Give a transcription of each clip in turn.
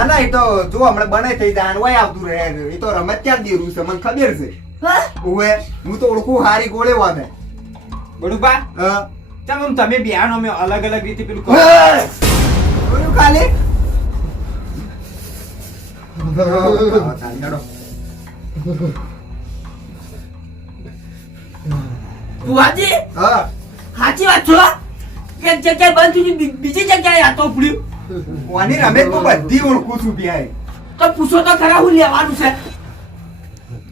ના ના એ તો જો હમણાં બને થઈ જાય હોય આવતું રહે એ તો રમત ક્યાં દેરું છે મને ખબર છે ઓવે હું તો ઓળખું હારી ગોળે વાતે બડુબા ચમ તમે બિહાર અમે અલગ અલગ રીતે પેલું કરો જોયું ખાલી બુઆજી હા સાચી વાત છો એક જગ્યાએ બંધ થયું બીજી જગ્યાએ આતો પડ્યું કોની રમે તો બધી ઓળખું છું બિહાઈ તો પૂછો તો ખરા હું લેવાનું છે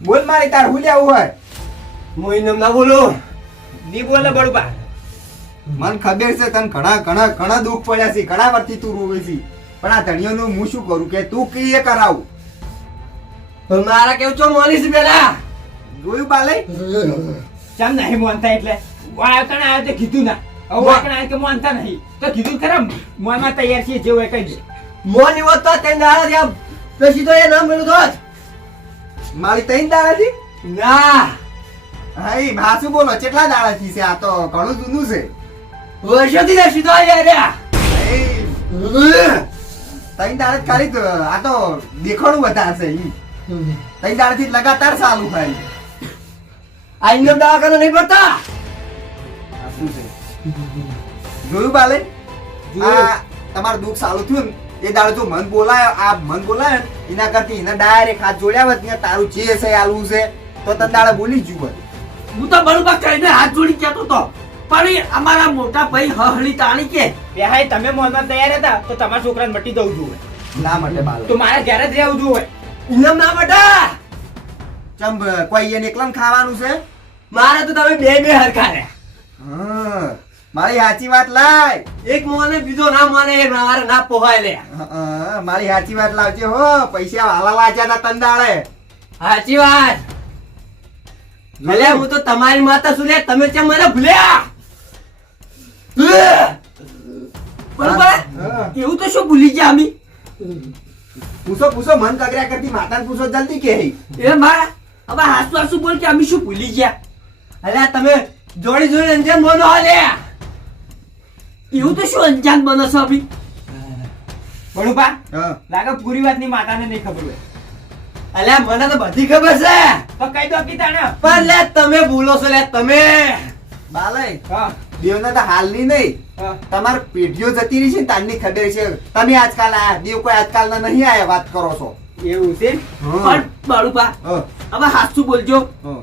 બોલ મારી તાર હું લેવું હોય મોઈનમ ના બોલો ની બોલે બડુબા મને ખબર છે તને ઘણા ઘણા ઘણા દુઃખ પડ્યા છે ઘણા વર્ષથી તું રોવે છે પણ આ ધણીઓનું હું શું કરું કે તું કીએ કરાવું મારા કેવું છો મોલીસ બેડા જોયું બાલે ચમ નહીં માનતા એટલે વાકણ આવે તે કીધું ના હવે વાકણ આવે કે માનતા નહીં તો કીધું ખરા મોનમાં તૈયાર છીએ જેવું એ કહી દે મોની વાત તો તે દાડા ત્યાં પછી તો એ નામ મેળું તો મારી તૈન દાડાથી ના હા એ ભાષું બોલો કેટલા દાડાથી છે આ તો ઘણું જૂનું છે વર્ષોથી ને સીધો આવ્યા રહ્યા તૈન દાડા ખાલી આ તો દેખાડું વધારે છે તૈન દાડાથી લગાતાર ચાલુ થાય આઈનો દવાખાનો નહીં પડતા આ શું છે જોયું બાલે આ તમારું દુઃખ ચાલુ થયું ને એ દાડો જો મન બોલાય આ મન બોલાય એના કરતી એના ડાયરેક્ટ હાથ જોડ્યા હોત ને તારું જે છે આલવું છે તો તને દાડે બોલી જ હોત હું તો બળુબા કહીને હાથ જોડી કહેતો તો પણ એ અમારા મોટા ભાઈ હહળી તાણી કે બેહાય તમે મોનમાં તૈયાર હતા તો તમારા છોકરાને મટી દઉં જોઈએ ના માટે બાલે તો મારે ઘરે જ રહેવું જોઈએ ઇનામ ના બટા ચમ કોઈ એને એકલા ખાવાનું છે મારે તો તમે બે બે હરખા રે હા મારી સાચી વાત લાય એક મોને બીજો ના મોને એ મારે ના પોહાય લે મારી સાચી વાત લાવજે હો પૈસા વાલા લાગ્યા તા તંદાળે સાચી વાત ભલે હું તો તમારી માતા છું લે તમે કેમ મને ભૂલ્યા બરોબર એવું તો શું ભૂલી ગયા અમે પૂછો પૂછો મન કગર્યા કરતી માતાને પૂછો જલ્દી કે એ મારા હવે હાસુ હાસુ બોલ કે અમે શું ભૂલી ગયા અલ્યા તમે જોડી જોડી અંજાન બનો હાલે એવું તો શું અંજાન બનો છો અભી બડુબા હા લાગે પૂરી વાતની માતાને નહીં ખબર હોય અલ્યા મને તો બધી ખબર છે તો કહી દો કીતાને પણ લે તમે ભૂલો છો લે તમે બાલે હા દેવને તો હાલની નહીં હા તમાર પેઢીઓ જતી રહી છે ને તારની ખબર છે તમે આજકાલ આયા દેવ કોઈ આજકાલના નહીં આયા વાત કરો છો એવું છે પણ બાળુપા હા હવે હાસુ બોલજો હા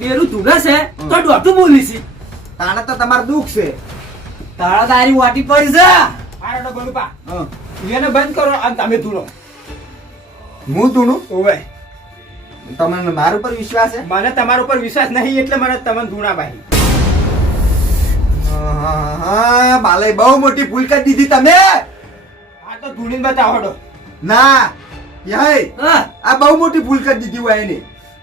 બેરું ધૂળે છે તો દોઢું બોલી છે તાણે તો તમારું દુઃખ છે તારા તારી વાટી પડી છે આરો બડુબા હા એને બંધ કરો અને તમે ધૂળો હું તુનું ઓવે તમને મારા ઉપર વિશ્વાસ છે મને તમારા ઉપર વિશ્વાસ નહીં એટલે મને તમને ધૂણા ભાઈ હા બાલે બહુ મોટી ભૂલ કરી દીધી તમે આ તો ધૂણીને બતાવો ના યહે હા આ બહુ મોટી ભૂલ કરી દીધી હોય એને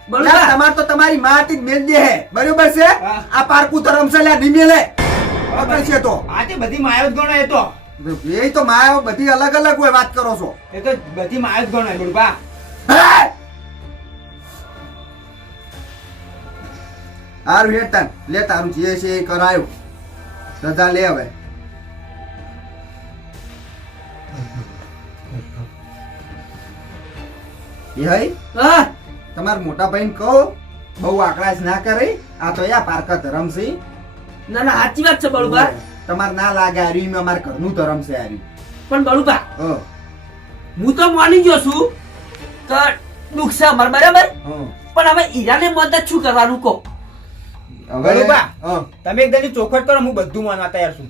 બરોબર તમાર તો તમારી માથી જ મેલ દે હે બરોબર છે હા. આ પારકુ ધરમ છે લ્યા નહીં મેલે બરાબર છે તો આ તે બધી માયો જ ગણો એ તો એ તો માયા બધી અલગ અલગ હોય વાત કરો છો એ તો બધી માયો જ ગણો બડુબા હારું હેતન લે તારું જે છે એ કરાયો રજા લે હવે એ હઈ હા તમારા મોટા ભાઈને કહો બહુ આકડાશ ના કરે આ તો યા પારકા ધરમ છે ના ના સાચી વાત છે બળુબા તમારે ના લાગે આર્યું અમારે ઘરનું ધરમ છે આર્યું પણ બળુબા હા હું તો માની ગયો છું કે દુઃખ છે અમાર બરાબર હા પણ હવે ઈરાને મદદ શું કરવાનું કહો બરોબર. હા તમે એકદમ ચોખવટ કરો હું બધું માનવા તૈયાર છું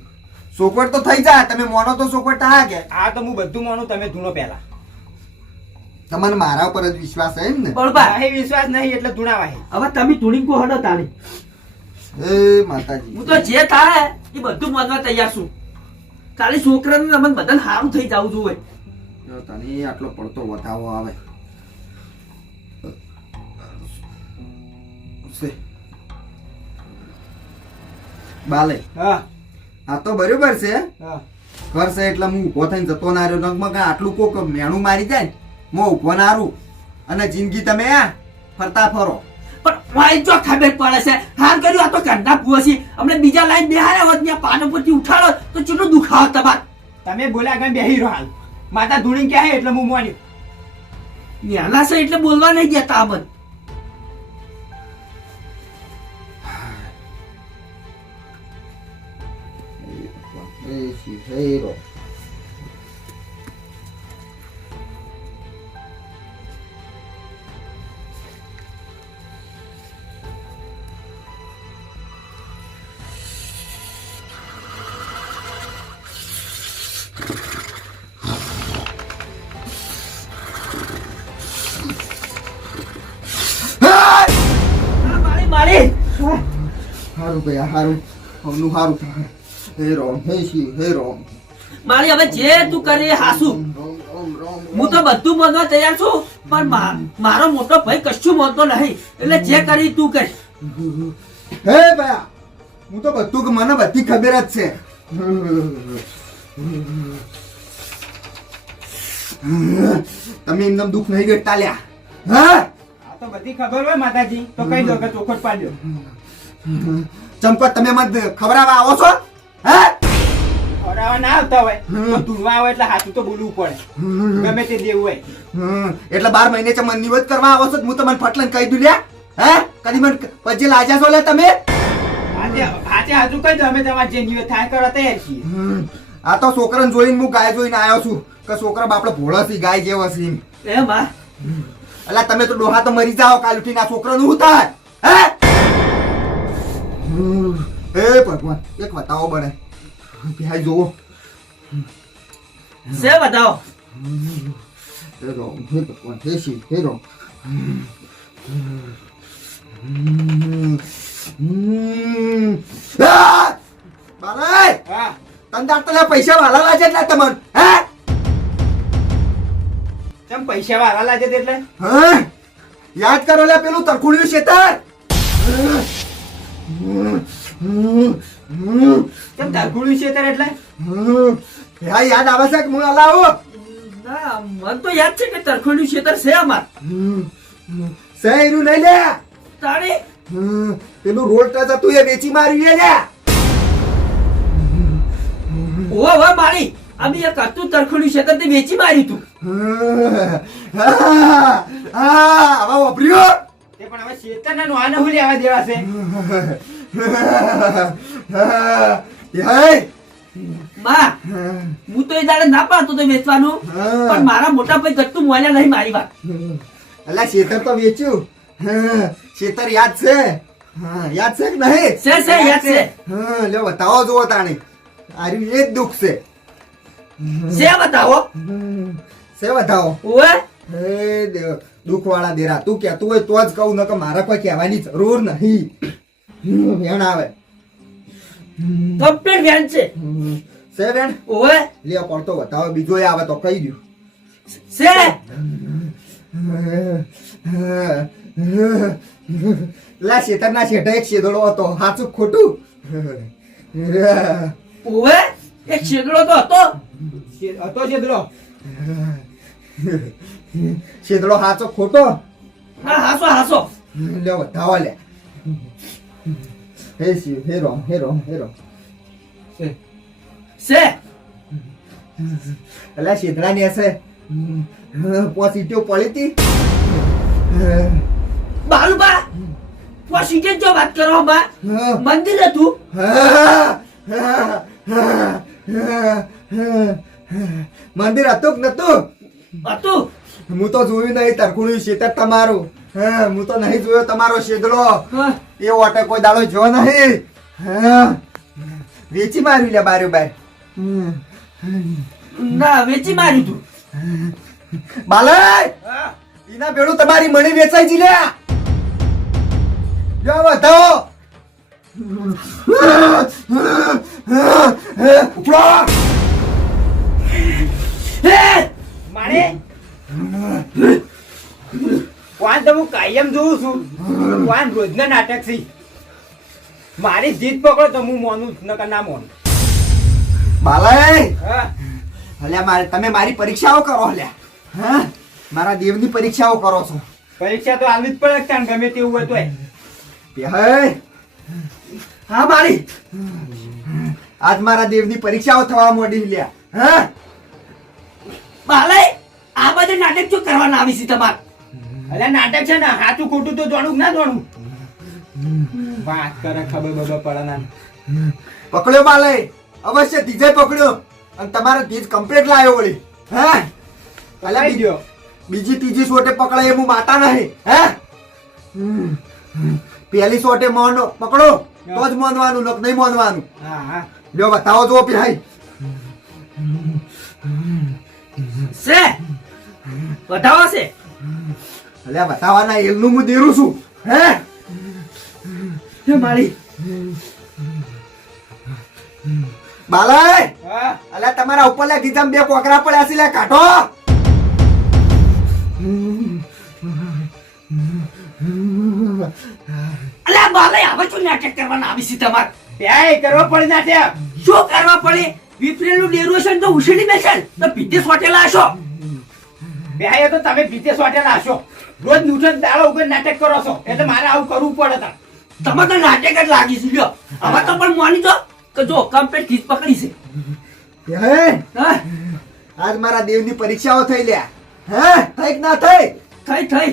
ચોખવટ તો થઈ જાય તમે મોનો તો ચોખવટ થાય કે આ તો હું બધું માનું તમે ધૂણો પહેલા તમને મારા ઉપર જ વિશ્વાસ છે એમ ને બળુબા વાહે વિશ્વાસ નહીં એટલે ધૂણા વાહે હવે તમે તુણી કો હડો તાણી એ માતાજી હું તો જે થાય એ બધું માનવા તૈયાર છું ખાલી છોકરાને અમને બધાને સારું થઈ જવું જોઈએ જો તને આટલો પડતો વધાવો આવે છે. બાલે હા આ તો બરોબર છે હા ઘર છે એટલે હું ઉભો થઈને જતો ના રહ્યો નગમગ આટલું કોક મેણું મારી જાય ને હું ઉભો ના હારું અને જિંદગી તમે આ ફરતા ફરો પણ વાય જો ખબર પડે છે હાર કર્યું આ તો કંડા ભૂવો છે અમને બીજા લાઈન બેહાર્યા હોત ત્યાં પાન ઉપરથી ઉઠાડો તો કેટલું દુખાવો તમાર તમે બોલ્યા આગળ બેહી રહો હાલ માતા ધૂણી ક્યાં હે એટલે હું મોન્યું. નેલા છે એટલે બોલવા નહીં દેતા આ બન. હે શિવ હે રોમ. મારી મારી હારું ગયા હારું હમનું હારું થાય. હે રોમ હે શિવ હે રોમ. મારી હવે જે તું કરે એ હાસુ. રોમ રોમ રોમ. હું તો બધું માનવા તૈયાર છું પણ મારો મોટો ભાઈ કશું માનતો નહીં એટલે જે કરી તું કર. હે ભયા હું તો બધું મને બધી ખબર જ છે. તમે એમનેમ દુઃખ નહીં ગટતા લ્યા. હા આ તો બધી ખબર હોય માતાજી તો કહી દો કે ચોખટ પાડ્યો. ચંપત તમે મત ખવડાવવા આવો છો? હે ખવડાવવા ના આવતા હોય તો ધૂળવા આવે એટલે હાથું તો બોલવું પડે. ગમે તે દેવું હોય. એટલે 12 મહિને ચમન નિવત કરવા આવો છો? હું તમને ફટલન કહી દઉં લ્યા. હે કદી મને પછી લાજા છો લે તમે? આજે હાથું કહી દો અમે તમારે જે નિવેદ થાય કરવા તૈયાર છીએ. આ તો છોકરાને જોઈને હું ગાય જોઈને આવ્યો છું કે છોકરા બાપડે ભોળા છે ગાય જેવા છે એમ. એ માં અલા તમે તો ડોહા તો મરી જાઓ કાલ ઉઠીને આ છોકરાનું શું થાય? હે હે ભગવાન એક બતાવો બને ભાઈ જોવો. સે બતાવો. હે રોમ હે ભગવાન હે શિવ હે રોમ. બાલાય હા તંદાર તને પૈસા વાલા લાગે એટલે તમને હે ચમ પૈસા વાળા લાગે તે એટલે હા યાદ કરો લે પેલું તરખુડિયું શેતર. ચમ ધરખુડ્યું છે ત્યારે એટલે હા યાદ આવે છે કે હું હલાવો ના મન તો યાદ છે કે તરખોડ્યું ખેતર છે અમાર. સહેરું નહીં લે. તાળી પેલું રોડ ટચ હતું એ વેચી મારી લે. ઓ મારી અમે એક હતું તરખોડ્યું ખેતર તે વેચી માર્યું તું. હવે વાપર્યો તે પણ હવે શેતરના નોહાને હું લેવા દેવા છે. માં હું તો એ દાડે ના પાડતો તો વેચવાનું પણ મારા મોટા ભાઈ ગટ્ટુ મોલ્યા નહીં મારી વાત. અલા શેતર તો વેચ્યું. શેતર યાદ છે? યાદ છે કે નહીં? છે યાદ છે. લ્યો બતાવો જુઓ તાણી આર્યું એ જ દુઃખ છે. છે બતાવો. છે બતાવો. ઓએ હે દેવ દુઃખ વાળા દેરા તું કહેતું હોય તો જ કહું ન કે મારા કોઈ કહેવાની જરૂર નહીં. વેણ આવે કમ્પ્લીટ વેન છે. છે વેણ? ઓએ લ્યો પડતો બતાવો બીજો એ આવે તો કહી દઉં. છે લા શેતરના શેઠે એક શેદડો હતો સાચું ખોટું? ઓએ એક છેદડો તો હતો. હતો જેદરો શેદડો સાચો ખોટો? ના હાસો હાસો. લ્યો બતાવો લે. હે શિવ હે રોમ હે રોમ હે રોમ. છે અલા શેદડાની હશે પોસીટીવ પડી હતી. બાલુબા પોસીટીવ જો વાત કરો બા મંદિર હતું. મંદિર હતું કે નતું? હતું. હું તો જોયું નહીં તરખુડ્યું શેતર તમારું. હું તો નહીં જોયો તમારો શેદડો. એ ઓટે કોઈ દાડો જો નહીં. વેચી માર્યું લે બારું બાર. ના વેચી માર્યું તું. બાલાય એના ભેળું તમારી મણી વેચાઈ જી લે. જો બતાવો. ઉપડો. મારે વાન તો હું કાયમ જોઉં છું. વાન રોજના નાટક છે. મારી જીત પકડો તો હું મોનું નકર ના મોનું. બાલાય હા અલ્યા મારે તમે મારી પરીક્ષાઓ કરો અલ્યા. હા મારા દેવની પરીક્ષાઓ કરો છો. પરીક્ષા તો આલવી જ પડે કારણ ગમે તેવું હોય તોય. હે હા મારી આજ મારા દેવની પરીક્ષાઓ થવા માંડી લ્યા. હા બાલે આ બધે નાટક શું કરવાના આવી છે તમાર અલ્યા નાટક છે ને સાચું ખોટું તો જાણું કે ના જાણું વાત કરે ખબર બબર પડે ના પકડ્યો બાલે અવશ્ય ત્રીજે પકડ્યો અને તમારે ત્રીજ કમ્પ્લીટ લાવ્યો વળી હે અલ્યા ગયો બીજી ત્રીજી સોટે પકડાય એ હું માતા નહીં હે પહેલી સોટે મોન પકડો તો જ મોનવાનું નક નહીં મોનવાનું હા હા લ્યો બતાવો જો ભાઈ છે બતાવો છે અલ્યા બતાવવાના એલનું હું દેરું છું હે હે મારી બાલાય હા અલ્યા તમારા ઉપર લે ગીજામ બે કોકરા પડ્યા છે લે કાઢો અલ્યા બાલે હવે શું નાટક કરવાના આવી છે તમાર ત્યાં કરવા પડે નાટક શું કરવા પડે વિપ્રેલું ડેરોશન તો ઉછળી બેસે તો પીતે સોટેલા હશો બે તો તમે ભીતે સોટેલા હશો રોજ નૂટન દાડો ઉપર નાટક કરો છો એટલે મારે આવું કરવું પડે તાર તમે તો નાટક જ લાગી છે લ્યો હવે તો પણ માની દો કે જો કમ્પ્લીટ ખીચ પકડી છે હે હા આજ મારા દેવની પરીક્ષાઓ થઈ લ્યા હે થઈ કે ના થઈ થઈ થઈ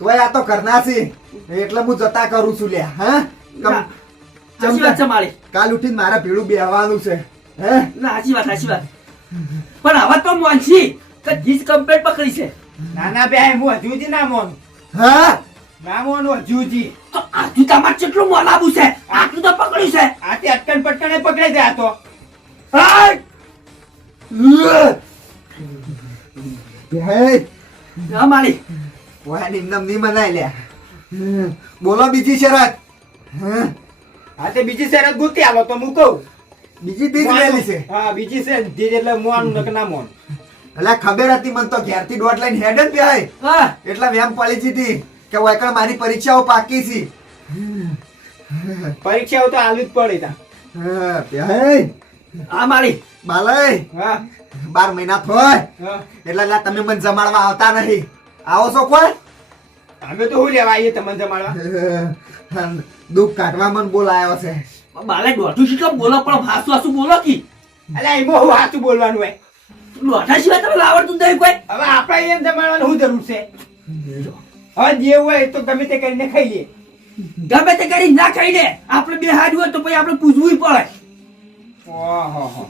તોય આ તો કરના છે એટલે હું જતા કરું છું લ્યા હા સાચી વાત છે મારી કાલ ઉઠીને મારા ભેળું બેહવાનું છે હે ના સાચી વાત પણ હવે તો મોનસી કે ખીચ કમ્પ્લીટ પકડી છે નાના બે હું હજુજી ના મોન હા ના મોનું હજુજી તો આજુ તમારે કેટલું મોલાબુ છે આટલું તો પકડ્યું છે આ તે અટકણ પટકણે પકડાઈ જાય તો હે ના મારી ઓય નિમનમ ની મનાય લ્યા બોલો બીજી શરત હા આ તે બીજી શરત ગોતી આલો તો હું કહું બીજી ત્રીજ મેલી છે હા બીજી છે ધીજ એટલે મોન નક ના મોન એટલે ખબર હતી મને તો ઘેરથી દોઢ લઈને હેડ જ બેહાય હા એટલે વેમ પડી જીતી કે વાયકણ મારી પરીક્ષાઓ પાકી છે પરીક્ષાઓ તો આલવી જ પડી તા હા બેહાય આ મારી બાલય હા 12 મહિના થોય હા એટલે લા તમે મને જમાડવા આવતા નહીં આવો છો કોઈ અમે તો હું લેવા આવીએ તમને જમાડવા દુઃખ કાઢવા મને બોલાયો છે બાલે દોઢું છે તો બોલો પણ હાસુ હાસુ બોલો કી અલ્યા એમાં હું સાચું બોલવાનું હોય દોઢા સિવાય તમને આવડતું જ નહીં કોઈ હવે આપણે એમ જમાડવાનું શું જરૂર છે હવે જે હોય તો ગમે તે કરીને ખાઈ લઈએ ગમે તે કરી ના ખાઈ દે આપણે બે હાથ હોય તો પછી આપણે પૂછવું પડે ઓહો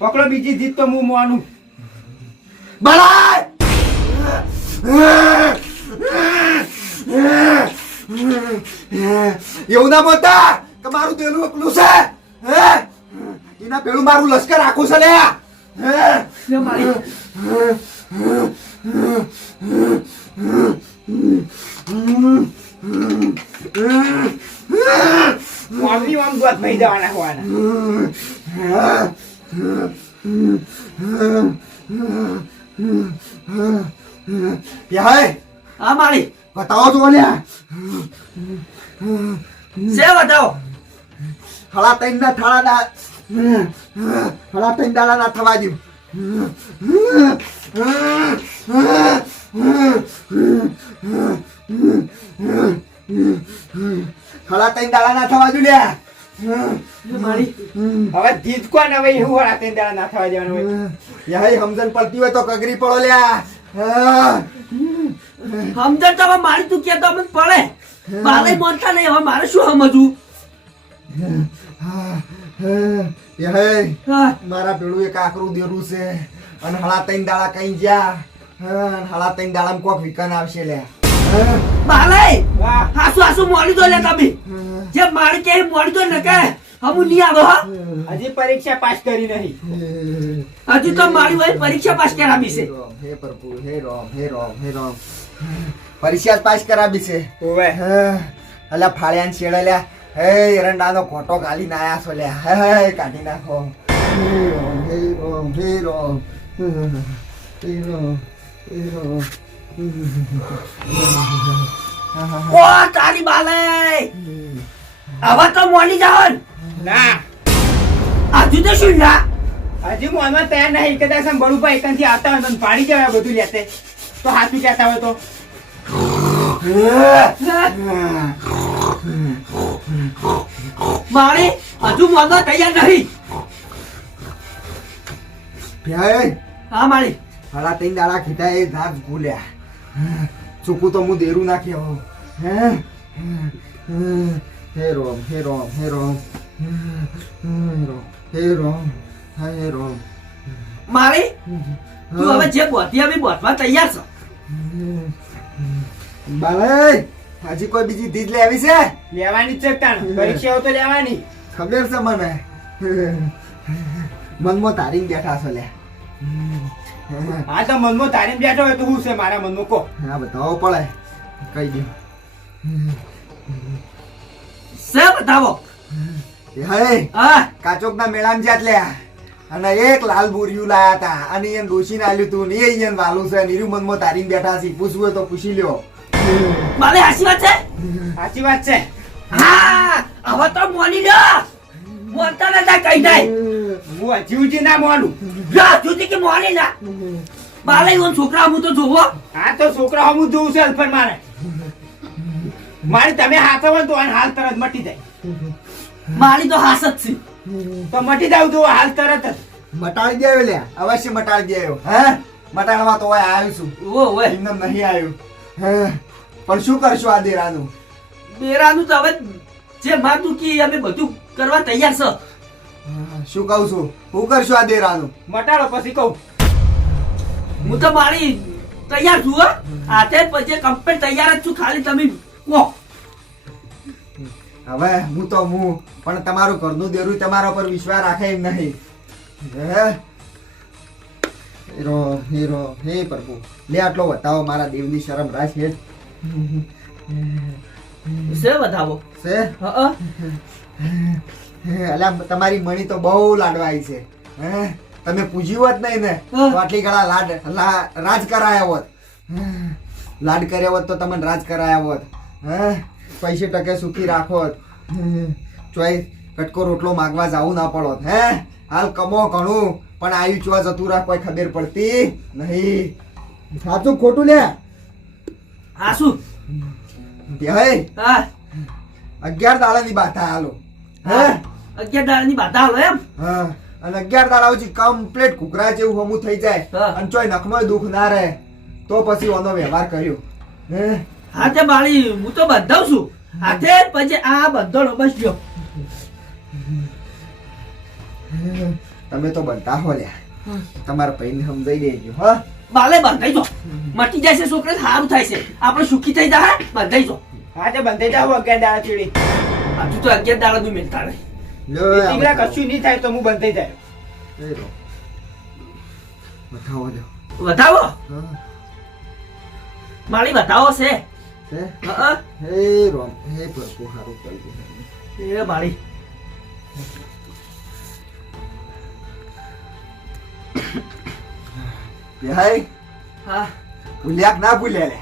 પકડો બીજી જીત તો હું મોનું બળાય એવું ના બોલતા કે મારું તેલું એકલું છે હે એના પેલું મારું લશ્કર આખું છે લે લે મારી મોમની આમ દોત ભઈ જવાના હોવાના યાય આ મારી બતાવો તો લ્યા સે બતાવો હળા તૈન ના થાળા ના હળા તૈન દાડા ના થવા દઉં હળા તૈન દાડા ના થવા દઉં લ્યા લે મારી હવે જીત કોણ હવે એવું વળા તે દાડા ના થવા જવાનું હોય યાય સમજણ પડતી હોય તો કગરી પડો લ્યા સમજણ તો હવે મારી તું કે તો અમને પડે બાલે મોનતા નહીં હવે મારે શું સમજવું યાય હા મારા પેલું એક આકરું દેરું છે અને હળા તૈન દાડા કઈ ગયા હળા તૈન દાડા કોક વિકન આવશે લ્યા બાલે વાહ હાસુ હાસુ મોડી દો લે તમે જે મારી કે મોડી દો ને કે હમુ નહીં આવો હા હજી પરીક્ષા પાસ કરી નહીં હજુ તો મારી ભાઈ પરીક્ષા પાસ કરાવી છે હે પ્રભુ હે રામ હે રામ હે રામ પરીક્ષા પાસ કરાવી છે ઓવે અલ્યા ફાળ્યાન છેડલ્યા હે એરંડાનો ખોટો ગાલી નાયા છો લ્યા હે કાઢી નાખો હે રામ હે રામ હે રામ હે રામ હે રામ ઓ તારી બાલે હવે તો મોડી જાવ ના હજુ તો શું ના હજી હું આમાં તૈયાર નહીં કદાચ આમ બળુભાઈ ત્યાંથી આવતા હોય તો પાડી જવાય બધું લેતે તો હાથું કહેતા હોય તો મારે હજુ મોંઘા તૈયાર નહીં ભાઈ હા માળી હાડા ત્રણ દાડા કીધા એ રાત ભૂલ્યા ચૂકું તો હું દેરું નાખી આવું હે રોમ હે રોમ હે રોમ હે રોમ હે રોમ માળી તું હવે જે બોધી આવી બોધવા તૈયાર છો બાલે હજી કોઈ બીજી દીજ લેવી છે લેવાની જ છે તાણ પરીક્ષાઓ તો લેવાની ખબર છે મને મનમાં તારીને બેઠા છો લે હા તો મનમાં તારીને બેઠો હોય તો શું છે મારા મનમાં કો હા બતાવો પડે કહી દઉં સે બતાવો હે હા કાચોકના મેળામાં જ્યાં લ્યા અને એક લાલ બોરિયું લાયા હતા અને એને ડોશીને આલ્યું તું ને એને વાલું છે નીરુ મનમાં તારીને બેઠા છે પૂછવું હોય તો પૂછી લ્યો મારે હાચી વાત છે સાચી વાત છે હા હવે તો મોની લ્યો મોનતા નતા કહી દે હું હજી ના મોનું જા જુદી કે મોની ના બાલે ઈવન છોકરા હું તો જોવો હા તો છોકરા હું જોઉં છે અલ્ફર મારે મારી તમે હાથ હોય તો હાલ તરત મટી જાય મારી તો હાસ જ છે તો મટી જાવ તો હાલ તરત જ મટાડી દેવો લ્યા અવશ્ય મટાડી દેવો હે મટાડવા તો હોય આવ્યું છું ઓ ઓય એમને નહીં આવ્યું હે પણ શું કરશું આ દેરાનું બેરાનું તો હવે જે માતું કે અમે બધું કરવા તૈયાર છે શું કહું છું હું કરશું આ દેરાનું મટાડો પછી કહું હું તો મારી તૈયાર છું હો હાથે પછી કમ્પ્લીટ તૈયાર જ છું ખાલી તમે કહો હવે હું તો હું પણ તમારું ઘરનું દેરું તમારા પર વિશ્વાસ રાખે એમ નહીં હે હીરો હીરો હે પ્રભુ લે આટલો બતાવો મારા દેવની શરમ રાખ હે છે બતાવો છે હા અલ્યા તમારી મણી તો બહુ લાડવાઈ છે હે તમે પૂજ્યું હોત નહીં ને તો આટલી ઘણા રાજ કરાયા હોત લાડ કર્યા હોત તો તમને રાજ કરાયા હોત હે પૈસે ટકે સુખી રાખોત ચોઈ કટકો રોટલો માગવા જાવું ના પડોત હે હાલ કમો ઘણું પણ આયુ ચોવા જતું રાખ કોઈ ખબર પડતી નહીં સાચું ખોટું લે હા શું હે હા 11 દાડાની બાતા હાલો હે 11 દાડાની બાધા હાલો એમ હા અને 11 દાડા પછી કમ્પ્લીટ ઘૂઘરા જેવું હમું થઈ જાય હા. અને ચોય નખમાં દુખ ના રહે તો પછી ઓનો વ્યવહાર કર્યો હે હા તે મારી હું તો બંધાવ છું હાથે પછી આ બંધો બસ ગયો તમે તો બનતા હો લ્યા તમારા પૈને સમજાઈ દેજો હા બાલે બંધાઈ જો મટી જાય છે છોકરા સારું થાય છે આપણે સુખી થઈ જાય બંધાઈ જો હા તો બંધાઈ જાવ 11 દાડા ચીડી આ તું તો 11 દાડા નું મિલતા રહે દીકરા કશું નહીં થાય તો હું બંધાઈ જાય બતાવો લ્યો બતાવો હા મારી બતાવો છે હે હા હે રોમ હે પ્રભુ હારું કરી એ મારી દે હાય હા ભૂલ્યા કે ના ભૂલ્યા લે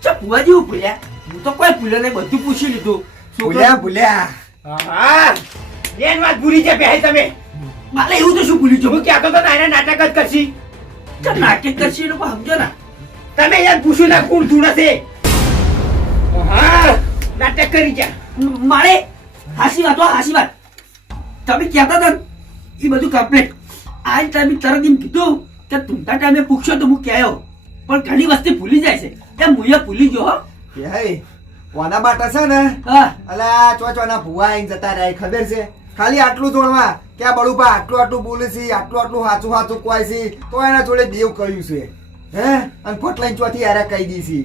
ચા પુવાજી હું ભૂલ્યા હું તો કોઈ ભૂલ્યો નહીં બધું પૂછી લીધું ભૂલ્યા ભૂલ્યા હા એન વાત ભૂલી છે બે તમે મારે એવું તો શું ભૂલી હું જવું કહેતો તો નાના નાટક જ કરશી ચા નાટક કરશી લોકો સમજો ના તમે યાર પૂછ્યું ના કોણ તું નથી હા નાટક કરી જા મારે હાસી વાત તમે કહેતા હતા એ બધું કમ્પ્લીટ આજ તમે તરત એમ કીધું કે તુમતા ટાઈમે પૂછશો તો હું કહેયો પણ ઘણી વસ્તુ ભૂલી જાય છે એ હું ભૂલી ગયો હો કે હે કોના માટે છે ને હા અલા ચોચોના ભુવા આઈને જતા રહ્યા ખબર છે ખાલી આટલું જોડવા કે આ બળુપા આટલું આટલું બોલે છે આટલું સાચું સાચું કોઈ છે તો એના જોડે દેવ કહ્યું છે હે અને ફોટલાઈન ચોથી યાર કહી દીધી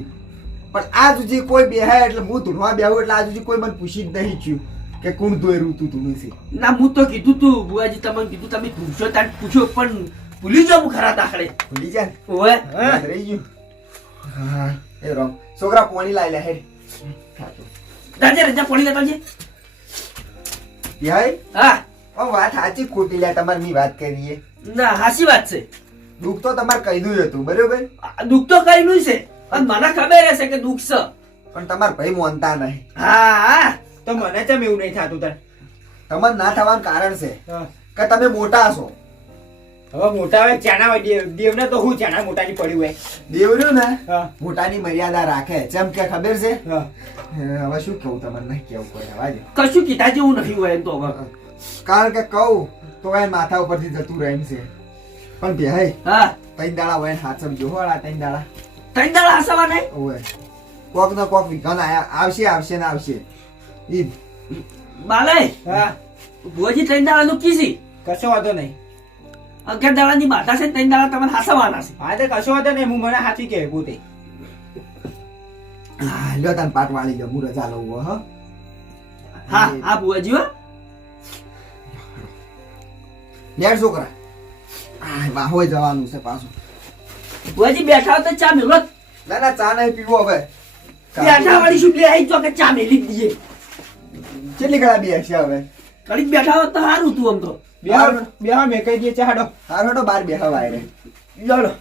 પણ આ સુધી કોઈ બેહાય એટલે હું ધૂણવા બેહું એટલે આ સુધી કોઈ મને પૂછી જ નહીં થયું કે કોણ દોર્યું તું ધૂણું છે ના હું તો કીધું તું બુઆજી તમને કીધું તમે પૂછો તાર પૂછો પણ ભૂલી જાવ હું ખરા દાખલે ભૂલી જાય ઓએ યાદ રહી ગયું હા એ રોંગ છોકરા પોણી લાવી લે હેડ રાજા રાજા પોણી લેતા છે બેહાય હા વાત સાચી ખોટી લે તમારે ની વાત કરીએ ના હાસી વાત છે દુઃખ તો તમારે કહી દઉં હતું બરોબર આ દુઃખ તો કઈનું છે અને મને ખબર હશે કે દુઃખ છે પણ તમારા ભાઈ માનતા નહીં હા તો મને ચમ એવું નહીં થતું તાર તમારે ના થવાનું કારણ છે હા. કે તમે મોટા છો હવે મોટા હોય ચાના હોય દેવને તો હું ચાના મોટાની પડ્યું હોય દેવર્યું ને હા મોટાની મર્યાદા રાખે જેમ કે ખબર છે હા હવે શું કેવું તમારે નહીં કેવું કોઈ અવાજ કશું કીધા જેવું નથી હોય એમ તો હવે કારણ કે કહું તો એ માથા ઉપરથી જતું રહે એમ છે પણ ભાઈ હા ત્રણ દાડા હોય હાથ સમજો હોળા ત્રણ દાડા 3 દાડા હસવા નહીં ઓય કોક ને કોક વિઘન આવશે ને આવશે ઈ બાલે હા ભુવાજી 3 દાડાનું કીસી કશો વાંધો નહીં 11 દાડાની માથા છે 3 દાડા તમને હસવાના છે હા તો કશો વાંધો નહીં હું મને સાચી કહે પોતે લ્યો તને પાટ વાળી લ્યો હું રજા લઉં હો હા હા ભુવાજી હો યાર છોકરા વાહ હોય જવાનું છે પાછું ભુવાજી બેઠા હો તો ચા મેલો ના ના ચા નહીં પીવો હવે બેઠા વાળી શું લે આઈ તો કે ચા મેલી જ દઈએ કેટલી ઘણા બે છે હવે ઘડીક બેઠા હો તો સારું તું આમ તો બે મેં કહી દઈએ ચાડો હારો તો બાર બેહવા આય રે ચાલો